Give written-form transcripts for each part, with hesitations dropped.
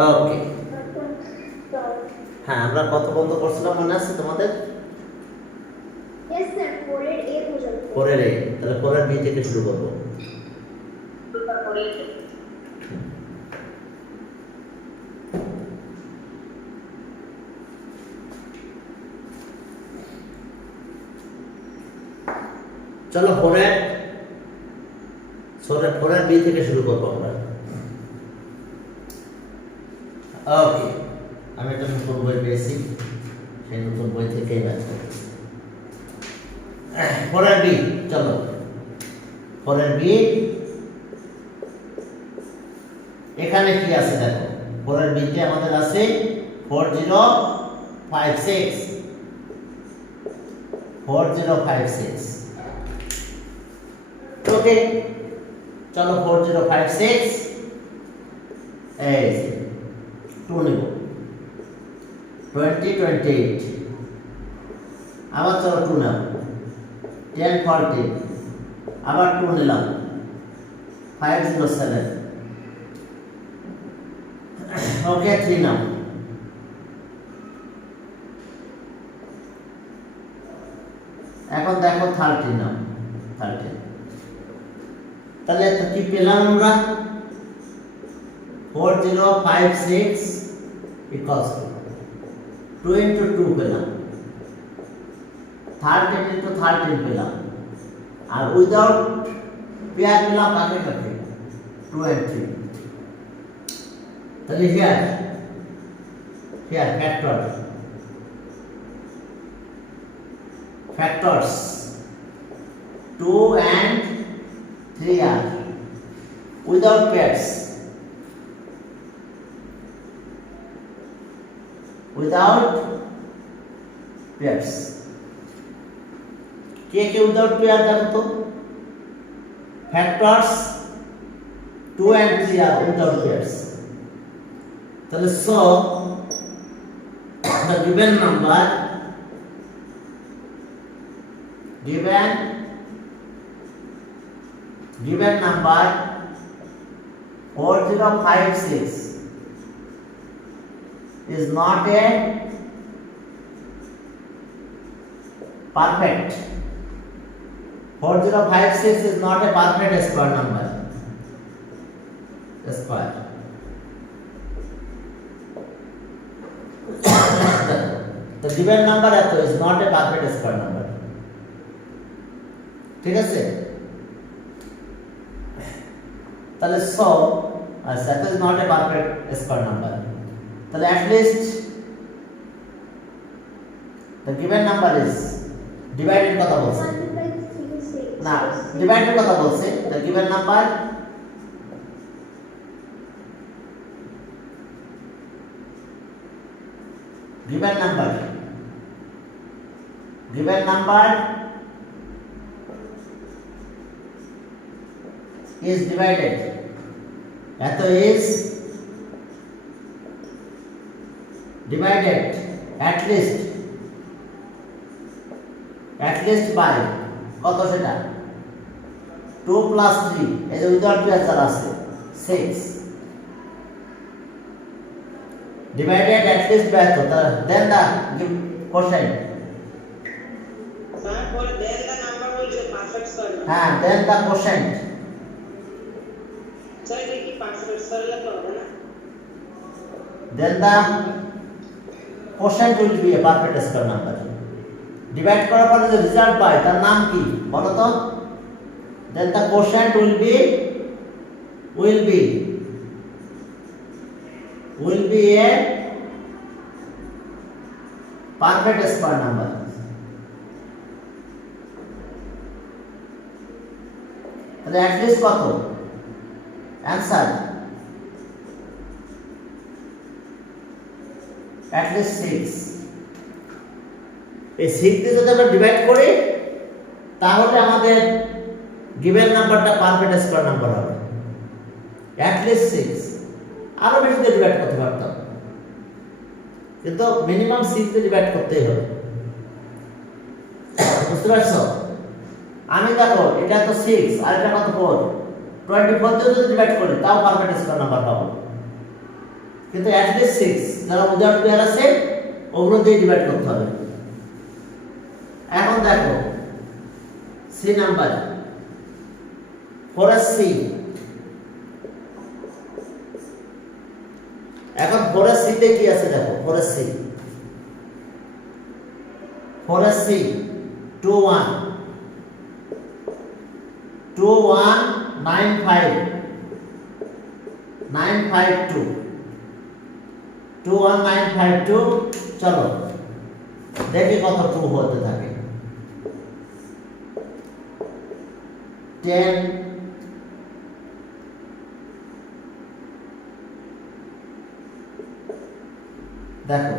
ওকে, হ্যাঁ আমরা কত পর্যন্ত করছিলাম মনে আছে তোমাদের? यस सर 4 এর এ পর্যন্ত। 4 এর এ, তাহলে 4 এর বি থেকে শুরু করব। চলো 4 এর বি থেকে শুরু করবো আমরা। ওকে, আমি একটা নতুন বই পেয়েছি, সেই নতুন বই থেকেই ম্যাথ করতেছি। 4 এর বি, চলো 4 এর বি এখানে কি আছে দেখো। 4 এর বি তে আমাদের আছে 4056 4056। ওকে, চলো 4056 এই 2 নিব, 20 28 আবার চলো 2 নাও, 10 40 আবার 2 নিলাম, 507। ওকে 3 নাও, এখন দেখো 30 নাও, 30। তাহলে তো কি পেলাম আমরা? 4056 equals to 2 into 2 পেলাম, 13 into 13 পেলাম, আর উইদাউট পেয়ার পেলাম কাকে কাকে? 2 and 3। তাহলে here factors 2 and 3 are without pairs, K K without pair দেখো তো? ফ্যাক্টরস 2 and 3 are without pairs। তাহলে so the given number 4056 is not a perfect 4056 is not a perfect square number, square। The given number এত is not a perfect square number, ঠিক আছে? তাহলে so that is not a perfect square number, তাহলে at least the given number is divided কথা বলছে না, divided কথা বলছে। the given number is divided, এত is divided at least by কত সেটা? 2 plus 3, এই যে উইদাউট পেয়ার যারা আছে 6 divided at least by এত, then the quotient, স্যার বলে দেন দা নাম্বার হইছে পারফেক্ট স্কয়ার। হ্যাঁ then the quotient, স্যার এটা কি পারফেক্ট স্কয়ার লেখা হবে না? then the quotient will be a perfect square number। Divide করার পরে যে রেজাল্ট পাই তার নাম কি বলো তো? then the quotient will be a perfect square number। তাহলে at least কত? Answer at least 6। এই 6 দিয়ে যদি আমরা ডিভাইড করি তাহলে আমাদের গিভেন নাম্বারটা পারফেক্ট স্কয়ার নাম্বার হবে। at least 6, আরো বেশি দিয়ে ডিভাইড করতে পারতাম, কিন্তু মিনিমাম 6 দিয়ে ডিভাইড করতেই হবে। বুঝতে পারছো? আমি দেখো এটা তো 6 আর এটা কত 4, 24 দিয়ে যদি ডিভাইড করি তাও পারফেক্ট স্কয়ার নাম্বার পাবো। কিন্তু অ্যাটলিস্ট 6 যারা উইদাউট পেয়ার আছে ওগুলো দিয়ে ডিভাইড করতে হবে। এখন দেখো সি নাম্বার 4C, এখন 4C তে কি আছে দেখো 4C 2 1 9 5 2 1 9 5 2। চলো দেখি কত 2 হতে থাকে। 10 দেখো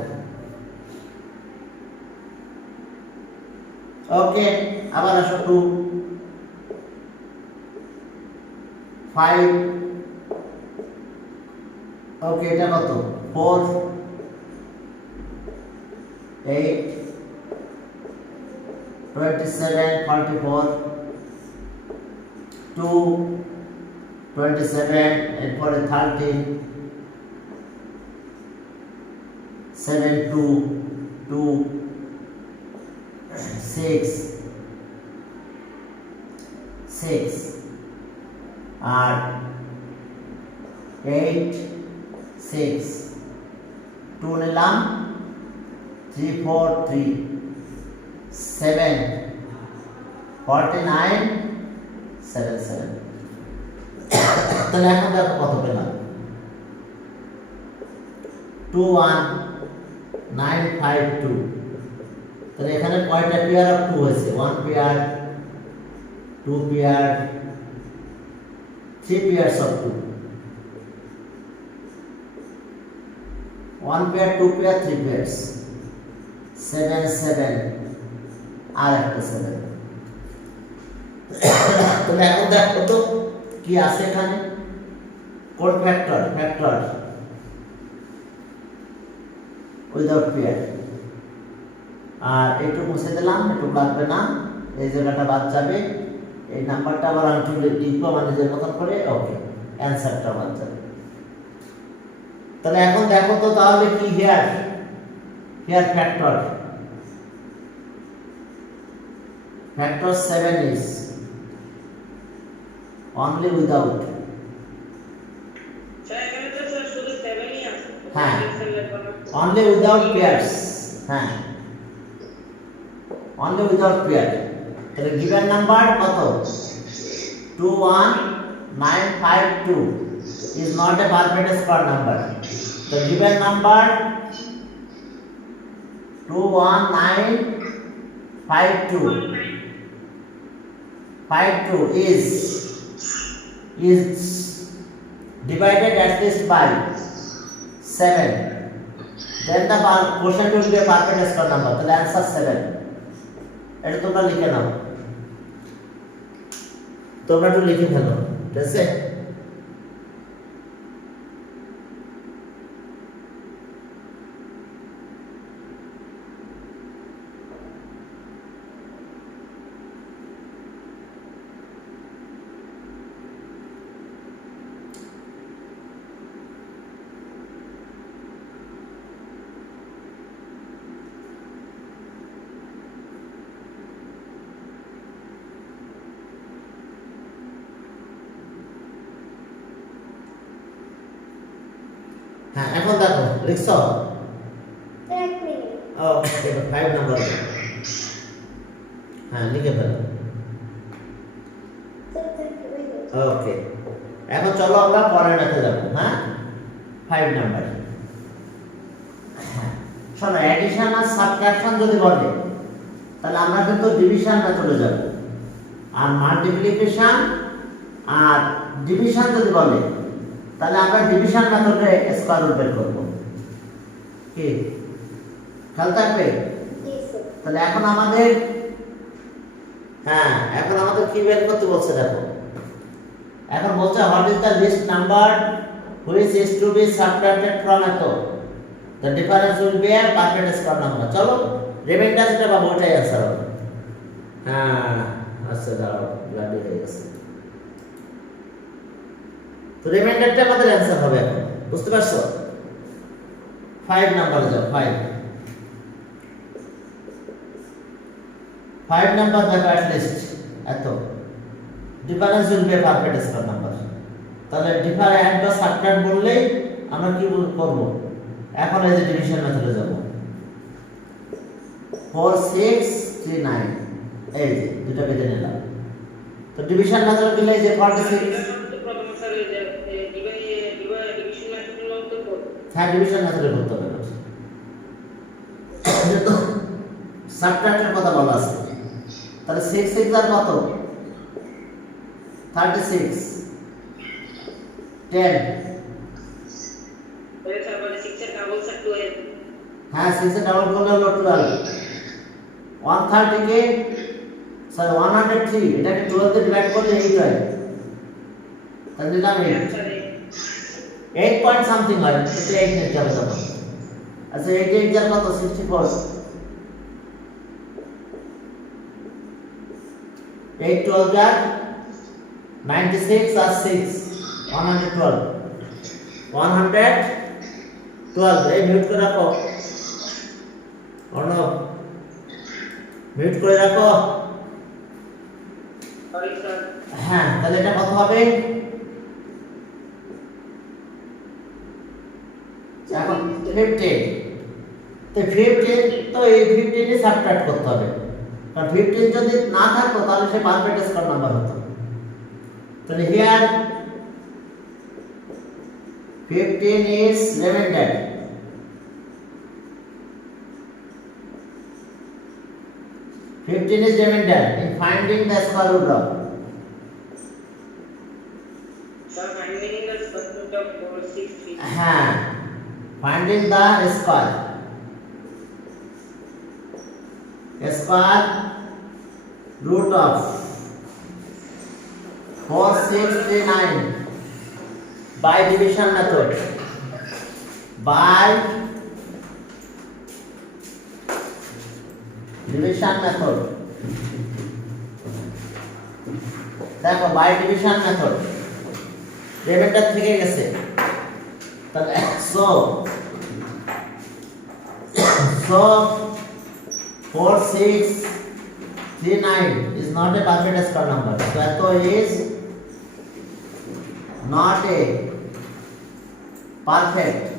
ওকে, আবার আসো 2 5 ওকে, এটা কত 4 8 27 44 2 27 এরপরে 30 7 2 2 6 6 আর 8 6 2 নিলাম 3 4 3 7 49 7 7। তাহলে এখন দেখো কত পেলাম 2 1 9 5 2। তাহলে এখানে কয়টা পেয়ার অফ 2 হয়েছে? 1 পেয়ার 2 পেয়ার 3 পেয়ারস অফ 2, 1 পেয়ার 2 পেয়ার 3 পেয়ারস 7 7 আর একটা 7। তাহলে এখন দেখো তো কি আছে এখানে, কোড ফ্যাক্টর উইদাউট পেয়ার। আর একটু মুছে দিলাম, একটু লাগবে না, এই জায়গাটা বাদ যাবে, এই নাম্বারটা আবার আমি লিখবো আমার নিজের মতন করে। ওকে, অ্যান্সারটা বাদ যাবে। তাহলে এখন দেখো তো তাহলে কি here factor 7 is only without, sir এখানে তো স্যার শুধু 7ই আছে। হ্যাঁ, স্যার লেখো না। only without pairs, হ্যাঁ only without pair। তাহলে given number কত 2 1 9 5 2 is not a perfect square number। The given number 2 1 9 5 2 is divided at least by 7, then the quotient will be a perfect square number। তাহলে answer 7। এটা তোমরা লিখে নাও, তোমরা একটু লিখে ফেলো, ঠিক আছে? হ্যাঁ, এখন দেখো লিখছো? এক মিনিট। ওকে, 5 নাম্বার, হ্যাঁ লিখে ফেলো। ওকে, এখন চলো আমরা পরের ম্যাথে যাব। হ্যাঁ, 5 নাম্বার। শোনো, অ্যাডিশন আর সাবট্রাকশন যদি বলে তাহলে আমরা কিন্তু ডিভিশন মেথডে যাব, আর মাল্টিপ্লিকেশন আর ডিভিশন যদি বলে তাহলে আমরা ডিভিশন মেথডে স্কয়ার রুট বের করব। কি খেয়াল থাকবে? তাহলে এখন আমাদের কি বের করতে বলছে দেখো। এখন বলছে what is the least number which is to be subtracted from এত, the difference will be a perfect square number. চলো রিমাইন্ডার যেটা পাবো ওটাই অ্যান্সার হবে। হ্যাঁ, আচ্ছা দাঁড়াও, ব্লাডি হয়ে গেছে। তো রিমাইন্ডারটা আমাদের অ্যান্সার হবে এখন, বুঝতে পারছো? 5 নাম্বারে যাও 5 নাম্বার দেখো at least এত difference will be perfect square number তাহলে ডিফারেন্ট বা সাবট্রাক্ট বললেই আমরা কি করব এখন এই যে ডিভিশন মেথডে যাব 4 6 3 9 এই যে দুটো বেঁধে নিলাম তো ডিভিশন মেথড দিলে যে 46 হ্যাঁ ডিভিশন মেথডে করতে হবে যেহেতু সাবট্রাক্টের কথা বলা আছে তাহলে 6 6 আর কত 36 10 হ্যাঁ 6 এর ডাবল করলে হলো 12 130 কে সরি 103 এটাকে 12 দিয়ে ডিভাইড করলে 8 হয় তাহলে নিলাম 8 পয়েন্ট সামথিং হয় এটা 8 নিতে হবে তখন আচ্ছা 8 8 যার কত 64 8 12 যার 96 আর 6 112 112 এই মিউট করে রাখো অর্ণব মিউট করে রাখো হ্যাঁ তাহলে এটা কত হবে এখন 15 তো 15 তো এই 15 এ সাবট্রাক্ট করতে হবে কারণ 15 যদি না থাকতো তাহলে সে পারফেক্ট স্কয়ার নাম্বার হতো তাহলে হিয়ার 15 is remainder 15 is remainder in finding the square root of finding the square root of 4639 by division method by division method দেখো by division method রেমেন্ডার থেকে গেছে তাহলে so 4639 is not a perfect square number so eto is not a perfect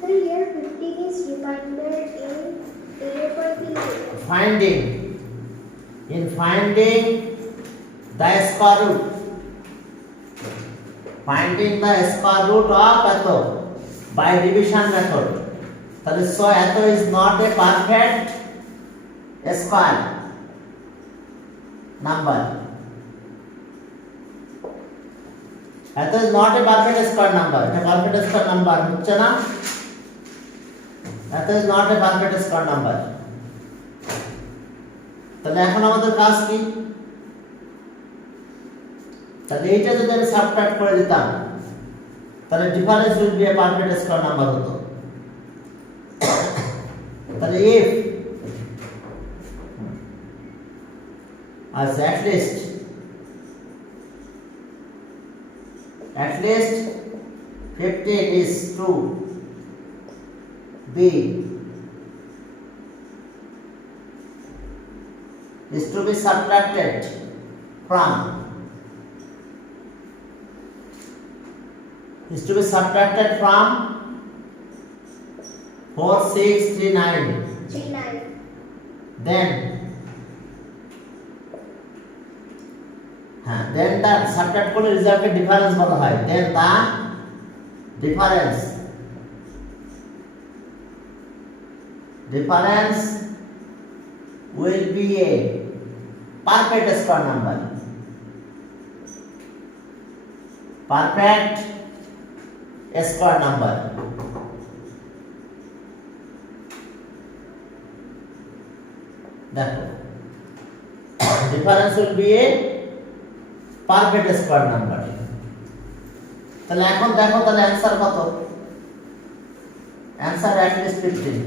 So here 15 is remainder in irreversible. finding the square root of eto by division method তাহলে so eto is not a perfect square number eto is not a perfect square number এটা perfect square number হচ্ছে না eto is not a perfect square number তাহলে এখন আমাদের কাজ কি তাহলে এইটা যদি আমি সাবট্রাক্ট করে দিতাম তাহলে difference will be a perfect square number হতো তাহলে if as at least 15 is to be subtracted from 4639 39. then then the subtract করলে রেজাল্টকে ডিফারেন্স বলা হয় then the difference will be a perfect square number দেখো difference will be a perfect square number তাহলে এখন দেখো তাহলে অ্যানসার কত answer at least 15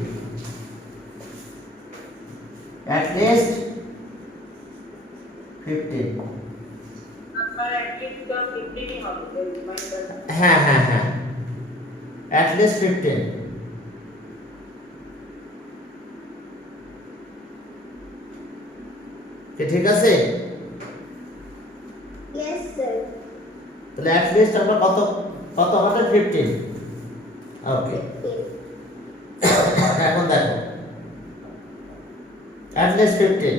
at least 15 হ্যাঁ at least 15 কি ঠিক আছে? Yes, sir. তাহলে অ্যাট লিস্ট আমরা কত কত হবে 15। ওকে, এখন দেখো অ্যাট লিস্ট 15।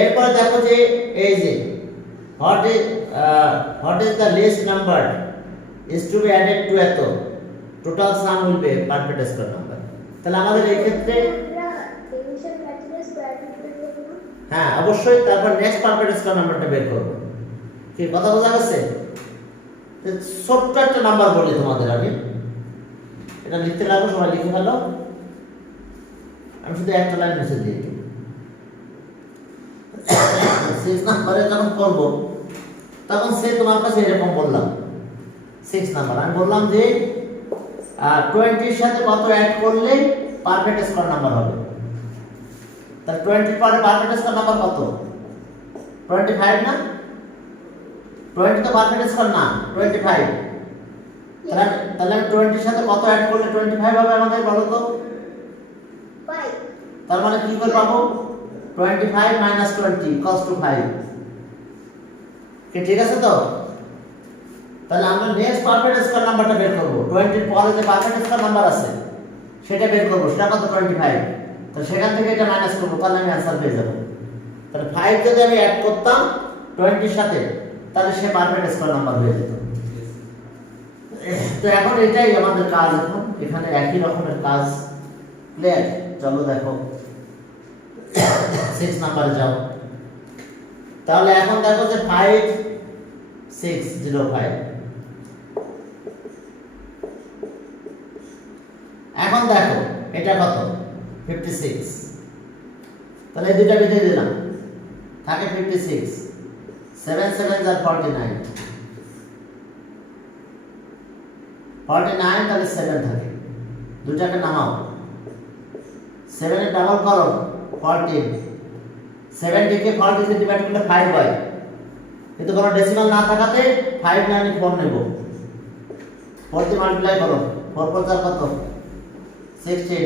এরপর দেখো যে এই যে what is the least number is to be added to এত, total sum will be perfect square number। তাহলে আমাদের এই ক্ষেত্রে আমরা ডিভিশন মেথডে স্কয়ার রুট বের করব না? হ্যাঁ অবশ্যই, তারপর নেক্সট পারফেক্ট স্কয়ার নাম্বারটা বের করব। কি কথা বোঝা গেছে? তো ছোট্ট একটা নাম্বার বলি তোমাদের, আমি এটা লিখতে লাগবো, সবাই লিখে ফেলো। আমি শুধু একটা লাইন মুছে দিই। 6 নাম্বারে যখন করব তখন সে তোমার কাছে এরকম বললাম 6 নাম্বার আমি বললাম যে 20 এর সাথে কত অ্যাড করলে পারফেক্ট স্কয়ার নাম্বার হবে। তাহলে 20 পরে পারফেক্ট স্কয়ার নাম্বার কত? 25 না? 20 তো পারফেক্ট স্কয়ার না, 25। তাহলে 20 এর সাথে কত অ্যাড করলে 25 হবে আমাদের বলো তো? 5। তার মানে কি করে পাবো? 25 minus 20 equals to 5। কি ঠিক আছে তো? তাহলে আমরা নেক্সট পারফেক্ট স্কয়ার নাম্বারটা বের করব। 20 এর পরে যে পারফেক্ট স্কয়ার নাম্বার আছে সেটা বের করব। সেটা কত? 25। তো সেখান থেকে এটা মাইনাস করব, তাহলে আমি आंसर পেয়ে যাব। তাহলে 5 যদি আমি অ্যাড করতাম 20 এর সাথে, তাহলে সে পারফেক্ট স্কয়ার নাম্বার হয়ে যেত। তো এখন এটাই আমাদের কাজ, এখন এখানে একই রকমের কাজ। ক্লিয়ার? চলো দেখো 6 নাম্বারে যাও। তাহলে এখন দেখো যে 5605। এখন দেখো এটা কত? 56। তাহলে এই দুটো বিধে দিলাম, থাকে 56। 7 7 আর 49। 49 তাহলে 7 থাকে, দুটাকে নামাও। 7 এর ডাবল করো 14। 7 থেকে 14 কে ডিভাইড করলে 5 হয়, কিন্তু কোনো ডেসিমাল না থাকাতে 594 নেব। 4 দিয়ে মাল্টিপ্লাই করো, 4 4 4 কত? 16।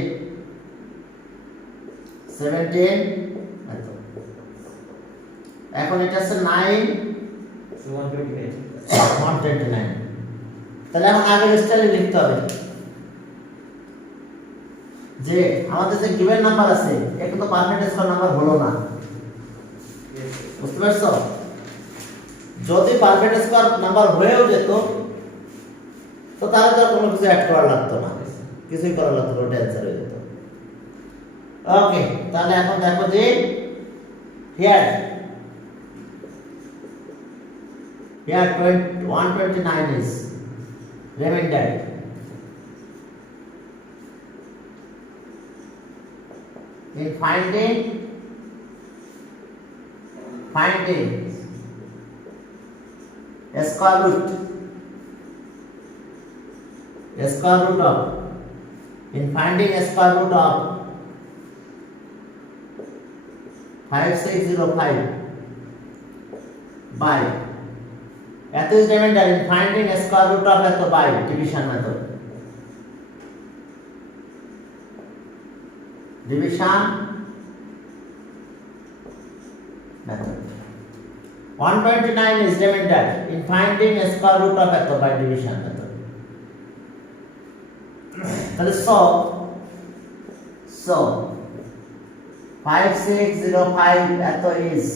17 এত। এখন এটা আছে 9 129। তাহলে এখন আগের স্টাইলে লিখতে হবে যে আমাদের যে গিভেন নাম্বার আছে এটা তো পারফেক্ট স্কয়ার নাম্বার হলো না। বুঝতে পারছো? যদি পারফেক্ট স্কয়ার নাম্বার হয়েও যেত তো তাহলে তো কোনো কিছু অ্যাড করা লাগতো না, কিছুই করা লাগতো না, ওটা অ্যানসার হয়ে যেত। ওকে, তাহলে এখন দেখো যে হিয়ার 129 is remainder in finding a square root of in finding a square root of 5605 by এত is remainder in finding a square root of এত by division method। division method 129 is remainder in finding a square root of এত by division method। তাহলে so 5605 এত is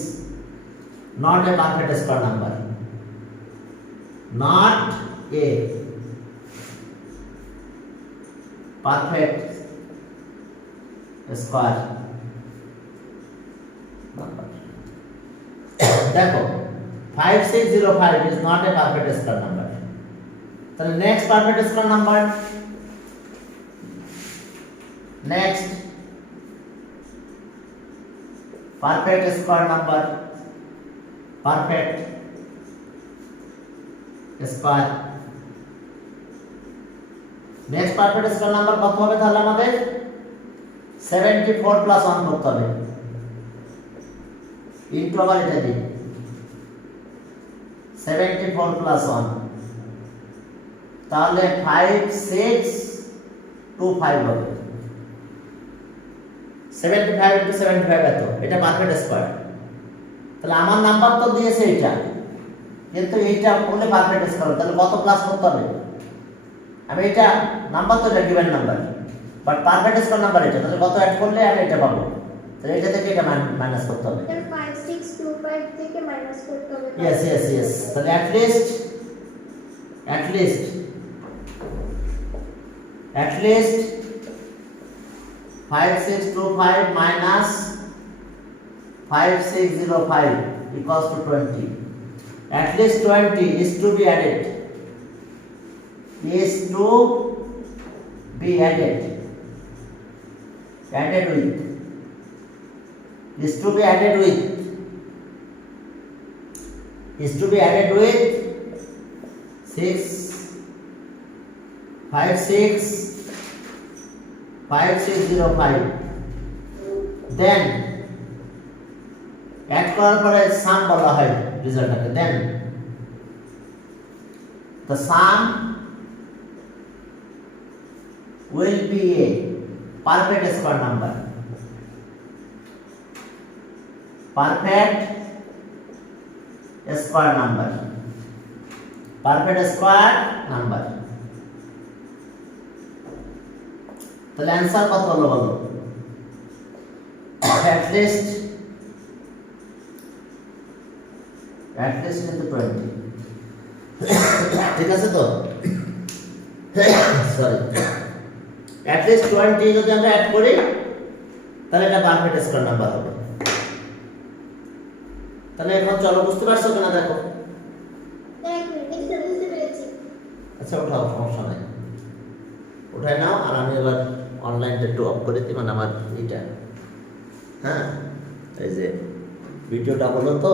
not a perfect square number, not a perfect square number। দেখো 5605 is not a perfect square number। তাহলে next perfect square number, next perfect square number, perfect square. Next perfect square number কত হবে? তাহলে আমাদের 74 প্লাস 1 করতে হবে, ইনটু আবার এটা দিই 74 প্লাস 1, তাহলে 5625 হবে। 75 ইনটু 75 এত, এটা পারফেক্ট স্কয়ার। তাহলে আমার নাম্বার তো দিয়েছে এটা, কিন্তু এইটা বলে পারফেক্ট স্কয়ার, তাহলে কত প্লাস করতে হবে? আমি এটা নাম্বার তো এটা given number, but perfect square number এটা, তাহলে কত অ্যাড করলে আমি এটা পাবো? তাহলে এটা থেকে এটা মাইনাস করতে হবে। Sir, 5625 থেকে মাইনাস করতে হবে। yes তাহলে at least 5625 minus 5605 equals to 20. At least 20 is to be added. Is to be added. Added with. Is to be added with. Is to be added with 5605 then add করার পরে সাম বলা হয় রেজাল্টটাকে, then the sum will be a perfect square number. Perfect square number. Perfect square number. তাহলে অ্যান্সার কত হলো বলো? at least into 20. ঠিক আছে তো? সরি, at least 20 যদি আমরা অ্যাড করি তাহলে এটা পারফেক্ট স্কয়ার নাম্বার হবে। তাহলে এখন চলো, বুঝতে পারছো কিনা দেখো। এক মিনিট, স্যার বুঝতে পেরেছি। আচ্ছা ওঠাও, সমস্যা নাই, উঠাই নাও। আর আমি এবার অনলাইনটা একটু অফ করে দিই, মানে আমার এটা, হ্যাঁ এই যে ভিডিওটা হলো তো